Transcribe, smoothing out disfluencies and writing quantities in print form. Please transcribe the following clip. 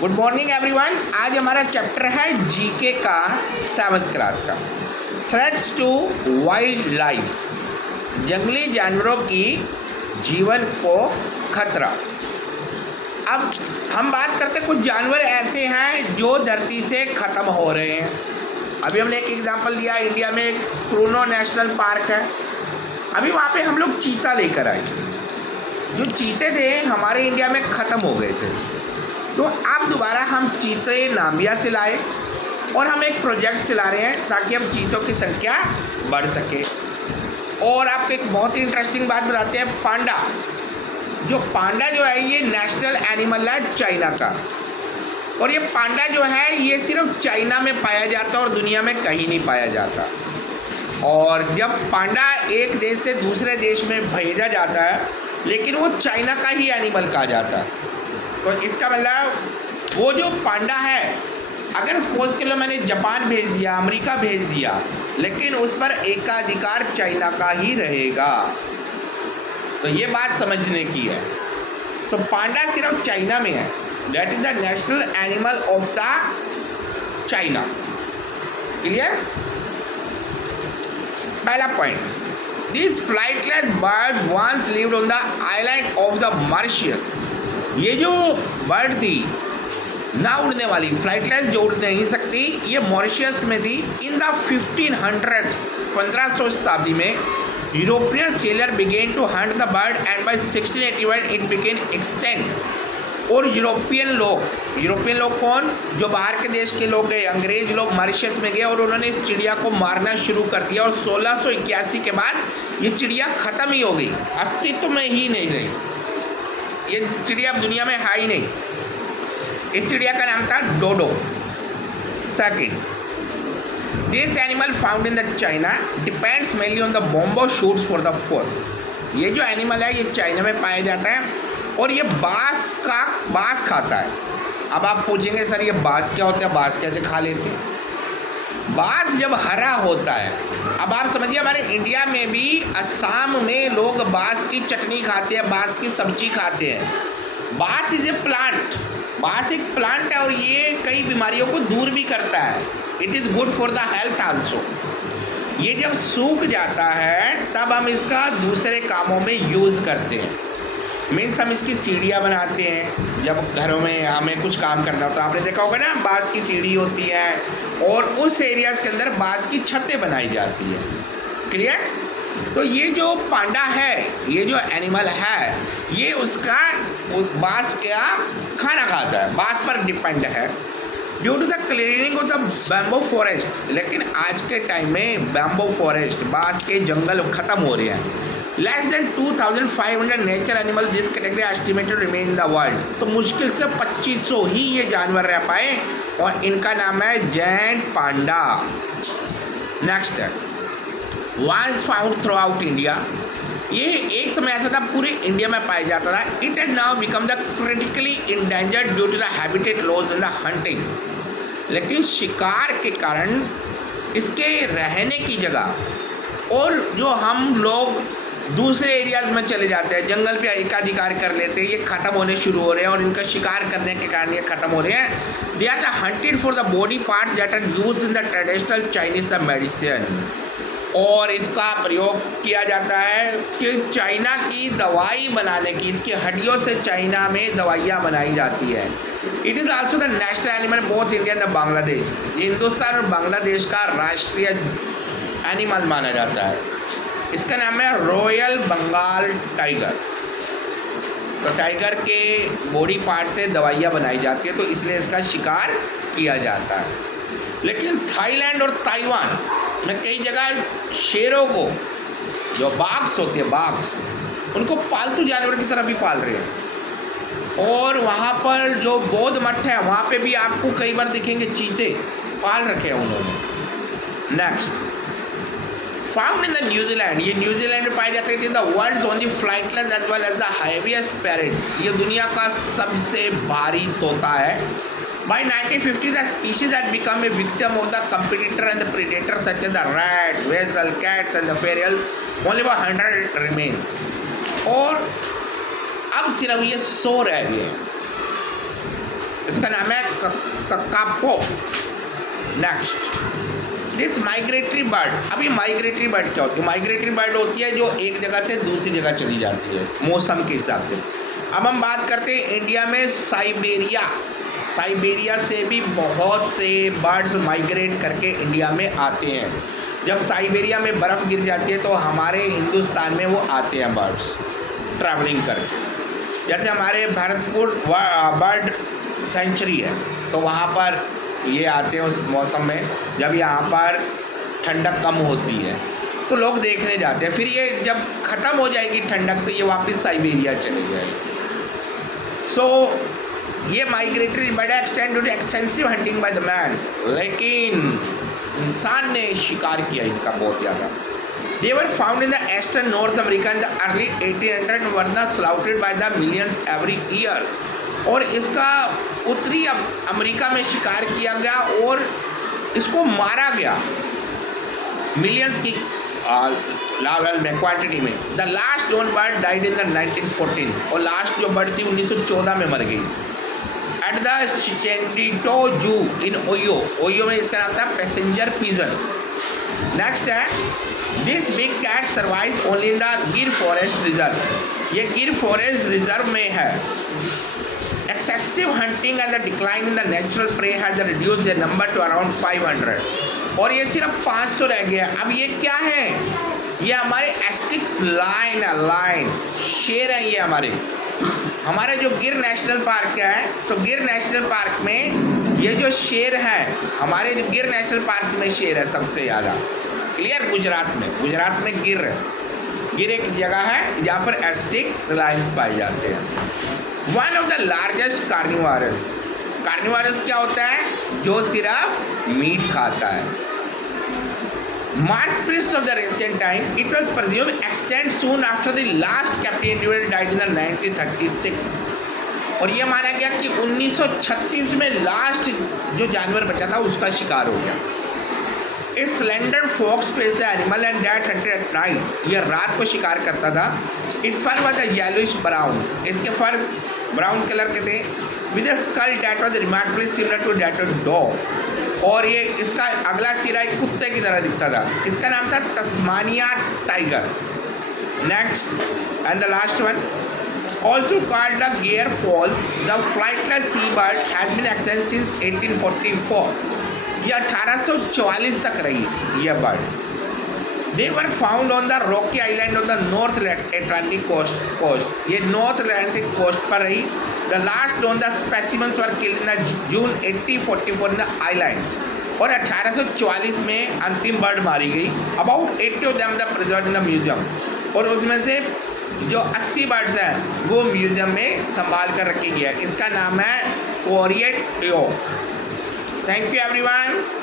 Good morning everyone. आज हमारा chapter है जीके का 7th क्लास का थ्रेट्स टू वाइल्ड लाइफ, जंगली जानवरों की जीवन को खतरा। अब हम बात करते कुछ जानवर ऐसे हैं जो धरती से ख़त्म हो रहे हैं। अभी हमने एक एग्जांपल दिया, इंडिया में एक क्रूनो नेशनल पार्क है। अभी वहाँ पे हम लोग चीता लेकर आए। जो चीते थे हमारे इंडिया में ख़त्म हो गए थे, तो अब दोबारा हम चीते नामिया से लाए और हम एक प्रोजेक्ट चला रहे हैं ताकि अब चीतों की संख्या बढ़ सके। और आपको एक बहुत ही इंटरेस्टिंग बात बताते हैं, पांडा जो है ये नेशनल एनिमल है चाइना का। और ये पांडा जो है ये सिर्फ चाइना में पाया जाता है और दुनिया में कहीं नहीं पाया जाता। और जब पांडा एक देश से दूसरे देश में भेजा जाता है, लेकिन वो चाइना का ही एनिमल कहा जाता है। तो इसका मतलब वो जो पांडा है, अगर सपोज के लो मैंने जापान भेज दिया, अमेरिका भेज दिया, लेकिन उस पर एकाधिकार चाइना का ही रहेगा। तो ये बात समझने की है। तो पांडा सिर्फ चाइना में है, that is the national animal of the China. Clear? पहला point, this flightless birds once lived on the island of the Mauritius. ये जो बर्ड थी ना उड़ने वाली, फ्लाइटलेस जो उड़ नहीं सकती, ये मॉरिशस में थी। इन द 1500s 1500 शताब्दी में European sailor began to hunt the bird and by 1681 it became extant. और यूरोपियन लोग कौन? जो बाहर के देश के लोग गए, अंग्रेज लोग मॉरिशस में गए और उन्होंने इस चिड़िया को मारना शुरू कर दिया। और 1681 के बाद ये चिड़िया ख़त्म ही हो गई, अस्तित्व में ही नहीं रही। ये चिड़िया अब दुनिया में है ही नहीं। इस चिड़िया का नाम था dodo. Second, this animal found in the China depends mainly on the bamboo shoots for the food. ये जो एनिमल है ये चाइना में पाया जाता है और ये बाँस खाता है। अब आप पूछेंगे सर ये बाँस क्या होता है, बाँस कैसे खा लेते हैं? बाँस जब हरा होता है, अब आप समझिए हमारे इंडिया में भी असम में लोग बाँस की चटनी खाते हैं, बाँस की सब्जी खाते हैं। बाँस इज ए प्लांट, बाँस एक प्लांट है और ये कई बीमारियों को दूर भी करता है। It is good for the health also. ये जब सूख जाता है तब हम इसका दूसरे कामों में यूज़ करते हैं। मीन्स हम इसकी सीढ़ियाँ बनाते हैं, जब घरों में हमें कुछ काम करना हो तो आपने देखा होगा ना, बाँस की सीढ़ी होती है और उस एरियाज़ के अंदर बाँस की छतें बनाई जाती है। क्लियर? तो ये जो पांडा है, ये जो एनिमल है, ये उसका बाँस का खाना खाता है, बाँस पर डिपेंड है due to the cleaning of the bamboo forest. लेकिन आज के टाइम में बैम्बो फॉरेस्ट, बाँस के जंगल ख़त्म हो रहे हैं। Less than 2500 nature animal this category estimated remain in the world. तो मुश्किल से 2500 ही ये जानवर रह पाए और इनका नाम है जैंट पांडा। नेक्स्ट है, once found throughout India. ये एक समय ऐसा था पूरे इंडिया में पाया जाता था। It has now become the critically endangered due to the habitat loss in the hunting. लेकिन शिकार के कारण इसके रहने की जगह और जो हम लोग दूसरे एरियाज़ में चले जाते हैं, जंगल पे एकाधिकार कर लेते हैं, ये ख़त्म होने शुरू हो रहे हैं और इनका शिकार करने के कारण ये ख़त्म हो रहे हैं। They are the hunted for the body parts that are used in the traditional Chinese the medicine. और इसका प्रयोग किया जाता है कि चाइना की दवाई बनाने की, इसकी हड्डियों से चाइना में दवाइयाँ बनाई जाती है। It is also the national animal both India and Bangladesh. Hindustan और बांग्लादेश का राष्ट्रीय एनिमल माना जाता है। इसका नाम है रॉयल बंगाल टाइगर। तो टाइगर के बॉडी पार्ट से दवाइयाँ बनाई जाती है, तो इसलिए इसका शिकार किया जाता है। लेकिन थाईलैंड और ताइवान में कई जगह शेरों को, जो बाघ्स होते हैं, बाघ्स, उनको पालतू जानवर की तरह भी पाल रहे हैं। और वहाँ पर जो बौद्ध मठ है वहाँ पे भी आपको कई बार दिखेंगे चीते पाल रखे हैं उन्होंने। Next, found in the New Zealand. ये न्यूजीलैंड में पाया जाता है। It is the world's only flightless as well as the heaviest parrot. ये दुनिया का सबसे भारी तोता है। By 1950, the species had become a victim of the competitor and the predators such as the rat, weasel, cats and the feral. Only about 100 remains. और अब सिर्फ ये 100 रह गए। इसका नाम है kakapo. Next, this migratory bird. अभी माइग्रेटरी बर्ड क्या होती है? माइग्रेटरी बर्ड होती है जो एक जगह से दूसरी जगह चली जाती है मौसम के हिसाब से। अब हम बात करते हैं इंडिया में साइबेरिया। साइबेरिया से भी बहुत से बर्ड्स माइग्रेट करके इंडिया में आते हैं। जब साइबेरिया में बर्फ़ गिर जाती है तो हमारे हिंदुस्तान में वो आते हैं बर्ड्स ट्रैवलिंग करके। जैसे हमारे भरतपुर बर्ड सेंचुरी है तो वहाँ पर ये आते हैं उस मौसम में जब यहाँ पर ठंडक कम होती है तो लोग देखने जाते हैं। फिर ये जब ख़त्म हो जाएगी ठंडक तो ये वापस साइबेरिया चले जाएगी। सो ये migratory bird extend to extensive hunting by the man, लेकिन इंसान ने शिकार किया इनका बहुत ज़्यादा। They were found in the eastern North America in the early 1800 and were slaughtered by the millions every years। और इसका उत्तरी अमेरिका में शिकार किया गया और इसको मारा गया मिलियंस की लेवल में, क्वांटिटी में। The last known bird died in the 1914 और लास्ट जो बर्ड थी 1914 में मर गई एट द चिचेंडिटो जू इन ओयो में। इसका नाम था पैसेंजर पिजन। नेक्स्ट है, this big cat survive only in the Gir forest reserve. ये गिर फॉरेस्ट रिजर्व में है। Excessive hunting and the decline in the natural prey has reduced the number to around 500 और ये सिर्फ 500 रह गया। अब ये क्या है? ये हमारे एस्टिक्स लाइन शेर हैं। ये हमारे जो गिर नेशनल पार्क है तो गिर नेशनल पार्क में ये जो शेर है, हमारे गिर नेशनल पार्क में शेर है सबसे ज़्यादा। क्लियर? गुजरात में गिर एक जगह है जहाँ पर एस्टिक लाइन्स पाए जाते हैं। One of the largest carnivorous क्या होता है? जो सिर्फ मीट खाता है। March of the recent time, it was presumed extinct soon after the last captive individual died in the 1936। और ये माना गया कि 1936 में लास्ट जो जानवर बचा था उसका शिकार हो गया। इस slender fox face the animal and that hunted at night. यह रात को शिकार करता था। It fur was a yellowish brown. इसके फर ब्राउन कलर के थे। With a skull that was remarkably similar to that of dog. और ये इसका अगला सिरा एक कुत्ते की तरह दिखता था। इसका नाम था Tasmania tiger. Next and the last one, also called the gear falls, the flightless sea bird has been extant since 1844। ये 1844 तक रही यह bird. They were found on the rocky island on the north Atlantic coast. ये north Atlantic coast पर रही। The last known the specimens were killed in the June 1844 in the island. और 1844 में अंतिम बर्ड मारी गई। About 80 of them the preserved in the museum. और उसमें से जो 80 बर्ड्स हैं वो म्यूजियम में संभाल कर रखी गई है। इसका नाम है कोरिएट यो। Thank you everyone.